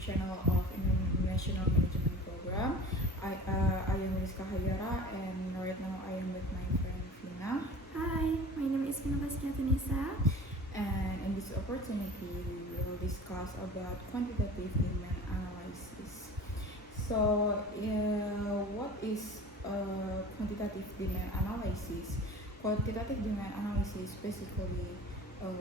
channel of International Management Program. I am Riska Chayyara, and right now I am with my friend Vina. Hi, my name is Fazkyatun Nisa. And in this opportunity, we will discuss about quantitative demand analysis. So, what is quantitative demand analysis? Quantitative demand analysis basically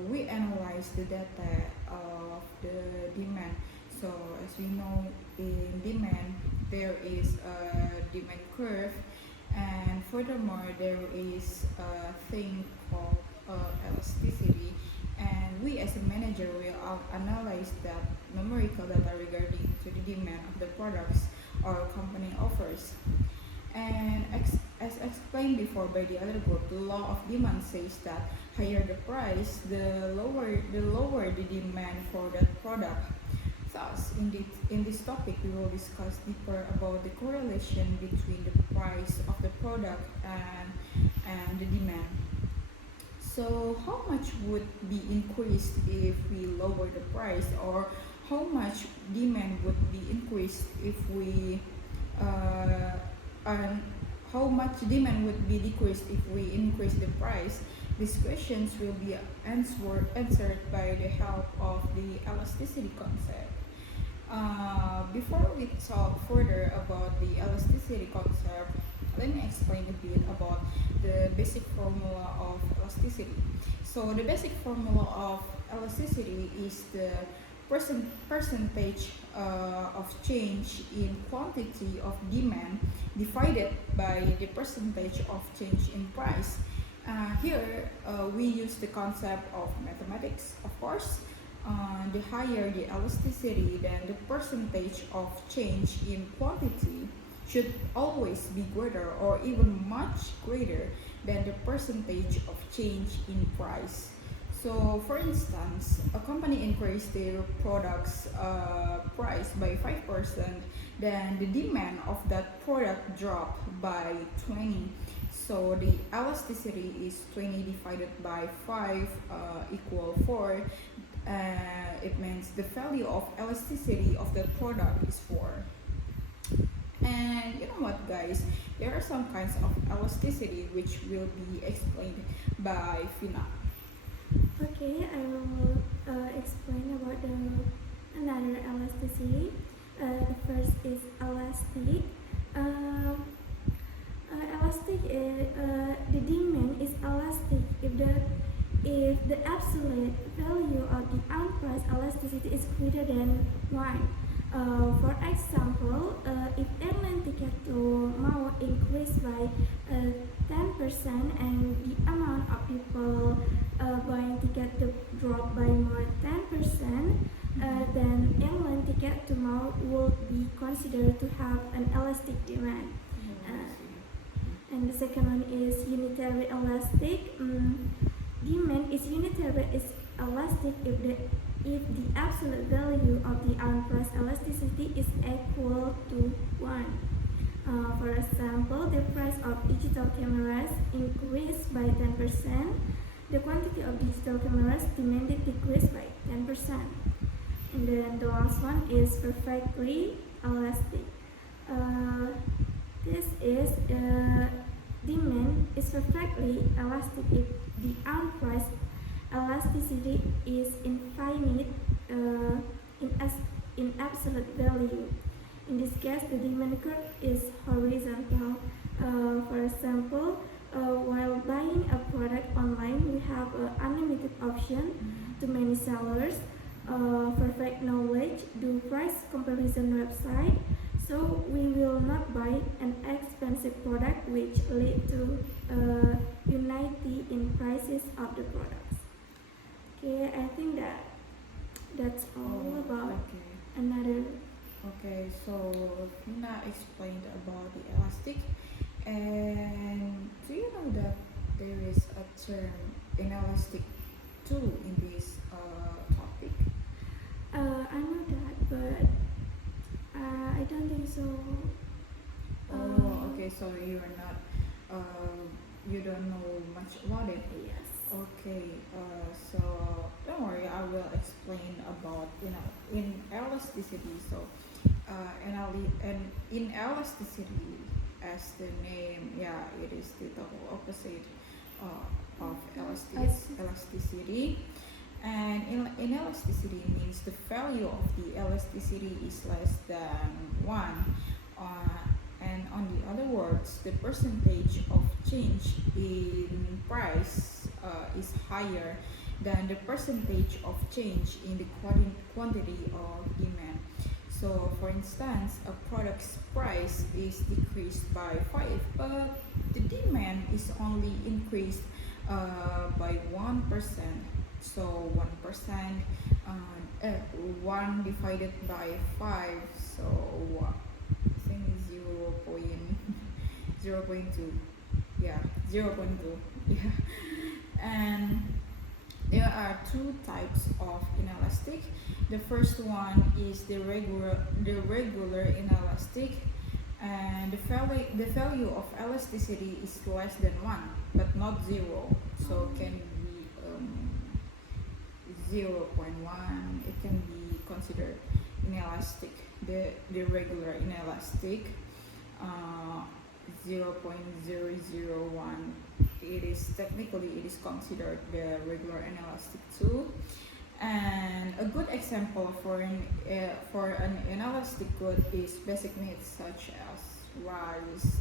we analyze the data of the demand. So, as we know, in demand there is a demand curve, and furthermore there is a thing called elasticity, and we as a manager will analyze that numerical data regarding to the demand of the products our company offers. And as explained before by the other group, the law of demand says that higher the price, the lower the demand for that product. Thus, in this topic, we will discuss deeper about the correlation between the price of the product and the demand. So, how much would be increased if we lower the price, or how much demand would be increased if we and how much demand would be decreased if we increase the price? These questions will be answered by the help of the elasticity concept. Before we talk further about the elasticity concept, let me explain a bit about the basic formula of elasticity. So the basic formula of elasticity is the percentage of change in quantity of demand divided by the percentage of change in price. Here we use the concept of mathematics, of course. The higher the elasticity, then the percentage of change in quantity should always be greater or even much greater than the percentage of change in price. So, for instance, a company increased their product's price by 5%, then the demand of that product dropped by 20. So the elasticity is 20 divided by 5 equal 4. It means the value of elasticity of the product is 4. And you know what, guys? There are some kinds of elasticity which will be explained by Vina. Okay, I will explain about another elasticity. The first is elastic. Elastic is the demand is elastic if the absolute value of the unpriced elasticity is greater than 1. For example, if airline ticket to Mau increased by 10% and the amount of people buying ticket to drop by more 10%, then airline ticket to Mau would be considered to have an elastic demand. And the second one is unitary elastic. Demand is unitary is elastic if the absolute value of the unpriced elasticity is equal to 1. For example, the price of digital cameras increased by 10%. The quantity of digital cameras demanded decreased by 10%. And then the last one is perfectly elastic. This is demand is perfectly elastic if the unpriced elasticity is infinite in absolute value. In this case, the demand curve is horizontal. For example, while buying a product online, we have an unlimited option to many sellers, perfect knowledge, do price comparison website. So we will not buy an expensive product which lead to unity in prices of the products. Okay, I think that's all about another. Okay, so Vina explained about the elastic, and do you know that there is a term inelastic too in this topic? I know that, but I don't think so. Oh, okay, so you are not, you don't know much about it. Yes. Okay, so don't worry, I will explain about inelasticity. So, and inelasticity, as the name, yeah, it is the total opposite of elasticity. And inelasticity means the value of the elasticity is less than 1. And on the other words, the percentage of change in price is higher than the percentage of change in the quantity of demand. So, for instance, a product's price is decreased by 5, but the demand is only increased by 1%. So 1%, 1 divided by 5, so I think 0.2, yeah, 0.2, yeah. And there are two types of inelastic. The first one is the regular inelastic, and the value of elasticity is less than 1 but not 0, so can be 0.1. It can be considered inelastic. The regular inelastic, 0.001, it is considered the regular inelastic too. And a good example for an inelastic good is basic needs such as rice,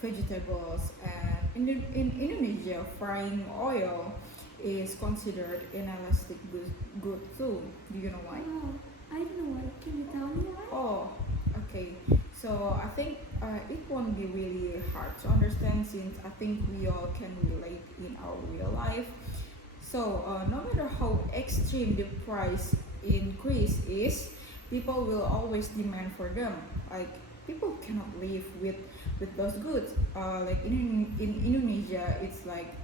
vegetables, and in Indonesia, frying oil is considered inelastic good too. Do you know why? Oh, I don't know why. Can you tell me why? Oh, okay. So I think it won't be really hard to understand since I think we all can relate in our real life. So no matter how extreme the price increase is, people will always demand for them. Like people cannot live with those goods. Like in Indonesia, it's like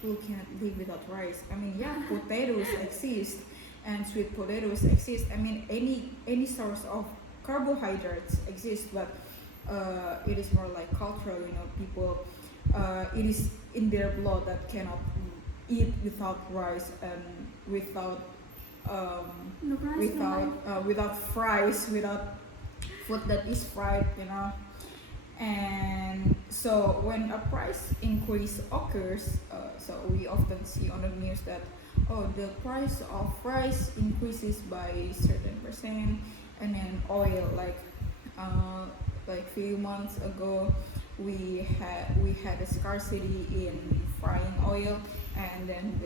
people cannot live without rice. I mean, yeah, potatoes exist and sweet potatoes exist. I mean, any source of carbohydrates exist, but it is more like cultural. People, it is in their blood that cannot eat without rice and without No rice, no life. without fries, without food that is fried. And so when a price increase occurs, so we often see on the news that the price of rice increases by certain percent, and then oil like few months ago we had a scarcity in frying oil, and then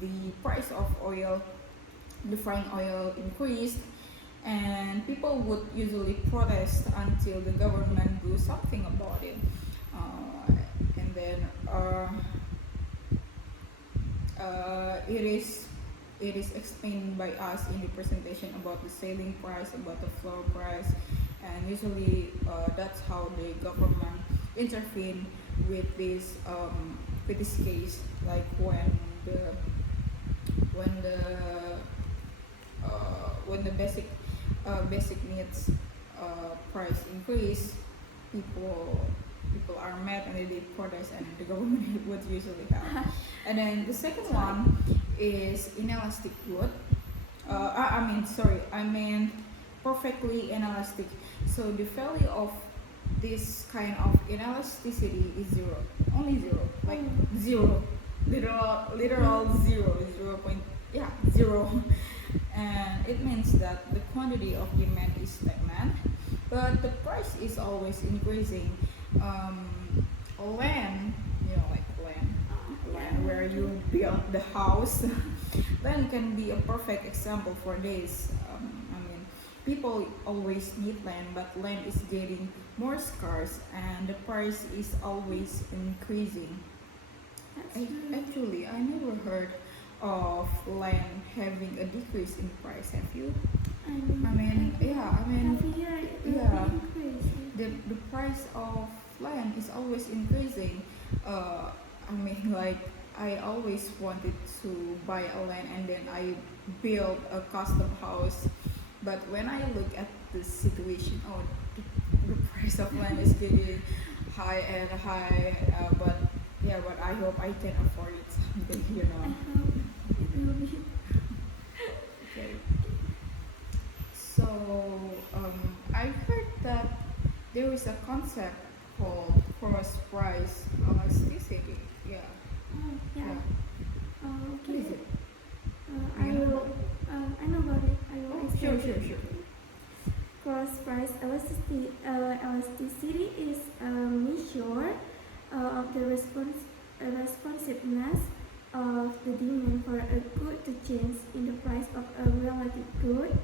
the price of oil, the frying oil increased, and people would usually protest until the government do something about it. And then it is explained by us in the presentation about the selling price, about the floor price, and usually that's how the government intervene with this case, like when the basic needs price increase, people are mad and they protest, and the government would usually help. And then the second one is inelastic good. I mean perfectly inelastic. So the value of this kind of inelasticity is 0, only 0, like 0, literal 0 point, yeah, 0. And it means that the quantity of demand is stagnant, but the price is always increasing. Land, like land where you build the house, land can be a perfect example for this. People always need land, but land is getting more scarce, and the price is always increasing. Actually, I never heard of land having a decrease in price. Have you? Every year it will increase. The price of land is always increasing. Like I always wanted to buy a land and then I build a custom house. But when I look at the situation, the price of land is getting high and high. But I hope I can afford it someday. I hope it will be. is a concept called cross price elasticity. Yeah. Yeah. Yeah. What Okay. is it? I You know will. about it? I know about it. I will Oh, explain sure, it. sure. Cross price elasticity is a measure of the responsiveness of the demand for a good to change in the price of a related good.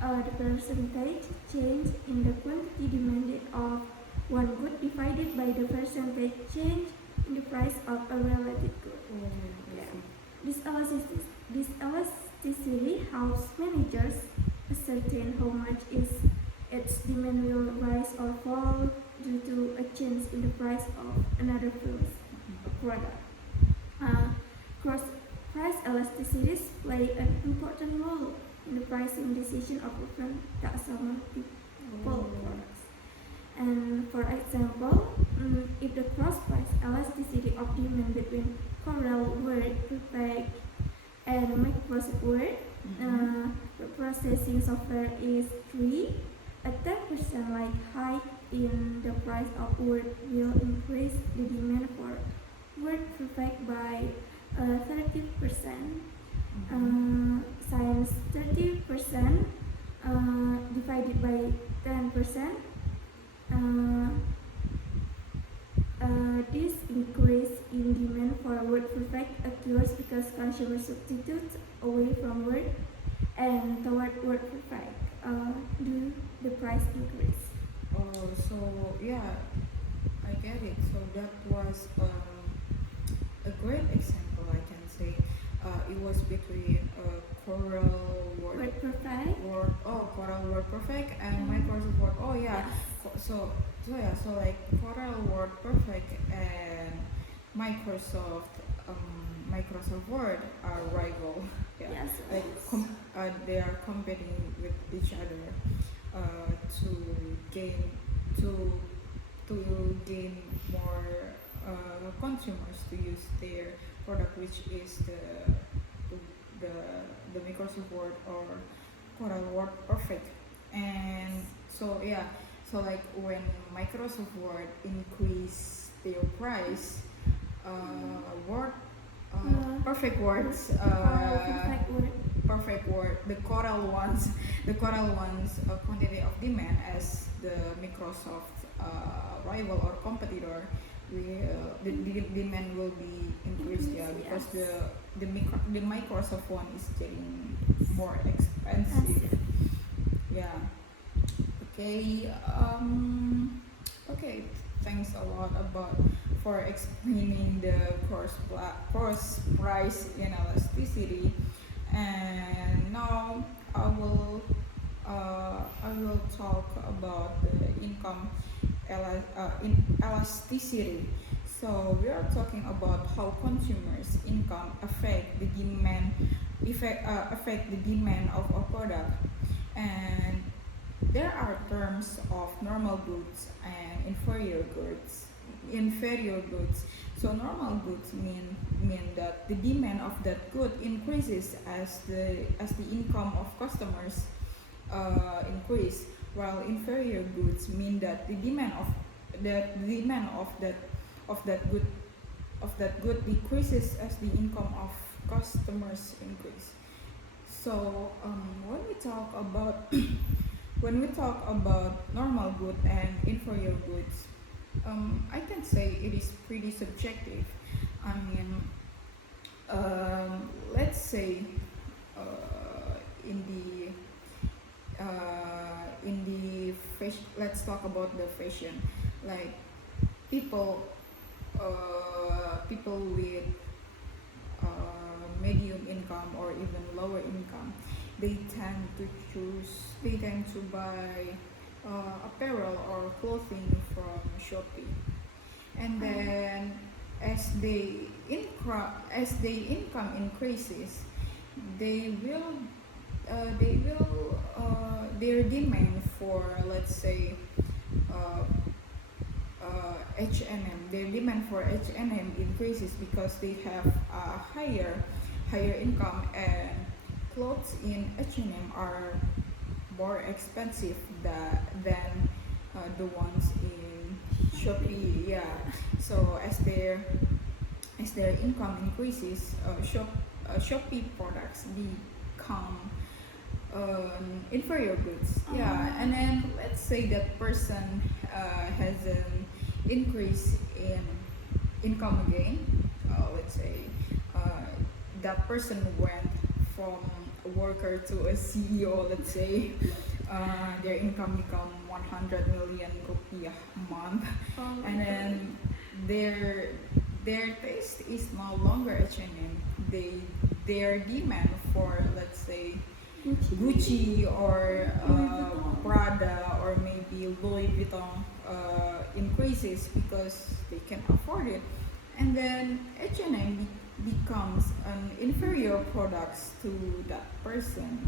The percentage change in the quantity demanded of one good divided by the percentage change in the price of a related good. Oh, I Yeah. see. This elasticity helps managers ascertain how much is its demand will rise or fall due to a change in the price of another field or product. Uh, cross price elasticities play an important role in the pricing decision of different taxonomy products. And for example, if the cross price elasticity of demand between Corel Word Perfect and Microsoft Word, the processing software is 3, a 10% like hike in the price of Word will increase the demand for Word Perfect by 30%. Science 30% divided by 10%. This increase in demand for Word Perfect occurs because consumers substitute away from Word and toward Word Perfect due the price increase. Oh, so yeah, I get it. So that was a great example, I can say. It was between Coral Word Perfect. Coral Word Perfect and Mm. Microsoft Word. Oh yeah. Yes. So like Coral Word Perfect and Microsoft Microsoft Word are rival. Yeah. Yes. Like they are competing with each other to gain to gain more consumers to use their product, which is the the Microsoft Word or Coral Word Perfect. And so yeah, so like when Microsoft Word increase their price, Word perfect words Perfect Word. perfect word the Coral ones quantity of demand as the Microsoft rival or competitor the demand will be increased, yeah, because Yes. the Microsoft one is getting more expensive. Yeah. Okay. Okay. Thanks a lot about for explaining the cross price inelasticity. And now I will talk about the income elasticity. So we are talking about how consumers' income affect the demand of a product, and there are terms of normal goods and inferior goods. Inferior goods. So normal goods mean that the demand of that good increases as the income of customers increase, while inferior goods mean that the demand of that good decreases as the income of customers increase. So when we talk about when we talk about normal good and inferior goods, I can say it is pretty subjective. I mean, let's say in the fashion, let's talk about the fashion. Like people people with medium income or even lower income, they tend to buy apparel or clothing from Shopee, and then as their income increases, they will their demand for, let's say, uh, H&M, their demand for H&M increases because they have a higher income, and clothes in H&M are more expensive than the ones in Shopee. Yeah. So as their income increases, Shopee products become inferior goods. Yeah, and then let's say that person has an increase in income again. Let's say uh, that person went from a worker to a CEO. Let's say their income become 100 million rupiah a month, and then their their taste is no longer H&M. Their demand for, let's say, Gucci or Prada or maybe Louis Vuitton increases because they can afford it, and then H&M becomes an inferior products to that person.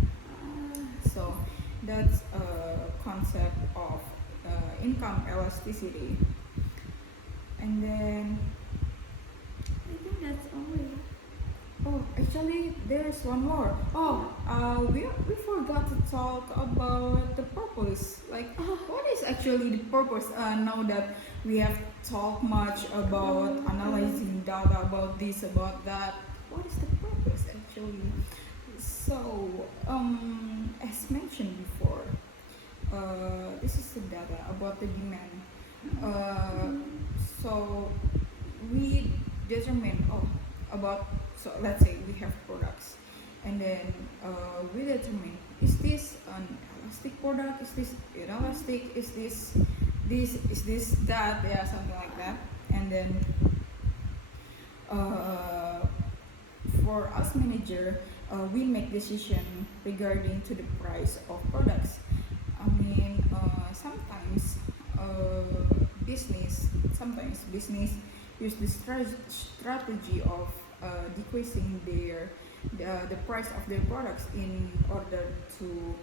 So that's a concept of income elasticity, and then I think that's all. oh, actually, there's one more. Oh, we forgot to talk about the purpose. Like, what is actually the purpose? Now that we have talked much about analyzing data, about this, about that, what is the purpose actually? So, as mentioned before, this is the data about the demand. Uh, so we determine about, so let's say we have products, and then we determine, is this an elastic product, is this inelastic, is this that, yeah, something like that. And then for us manager, we make decision regarding to the price of products. I mean, sometimes business use the strategy of decreasing the price of their products in order to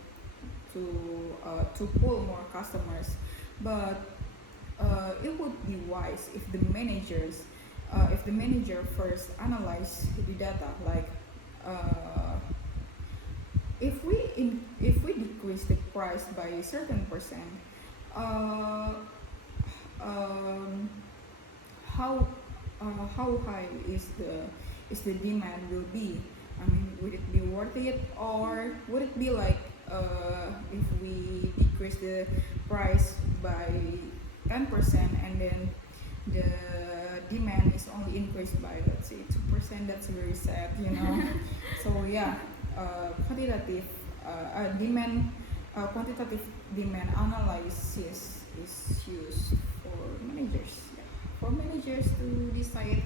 pull more customers. But it would be wise if the manager first analyze the data, like if we decrease the price by a certain percent, uh, um, how how high is the demand will be. I mean, would it be worth it, or would it be like if we decrease the price by 10% and then the demand is only increased by, let's say, 2%? That's very sad, you know. So yeah, quantitative demand quantitative demand analysis is used for managers. Yeah, for managers to decide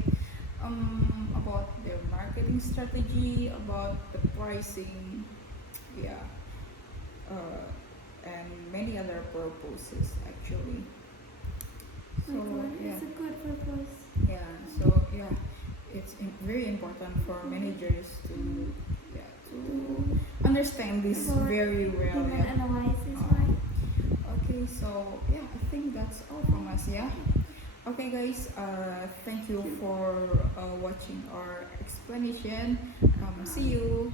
about their marketing strategy, about the pricing, yeah, and many other purposes actually. So yeah, It's a good purpose. yeah. So yeah, it's very important for managers to, yeah, to understand this For very well. demand Yeah. analysis, right? Okay, so yeah, I think that's all from us. Yeah. Okay, guys. Thank you for watching our explanation. See you.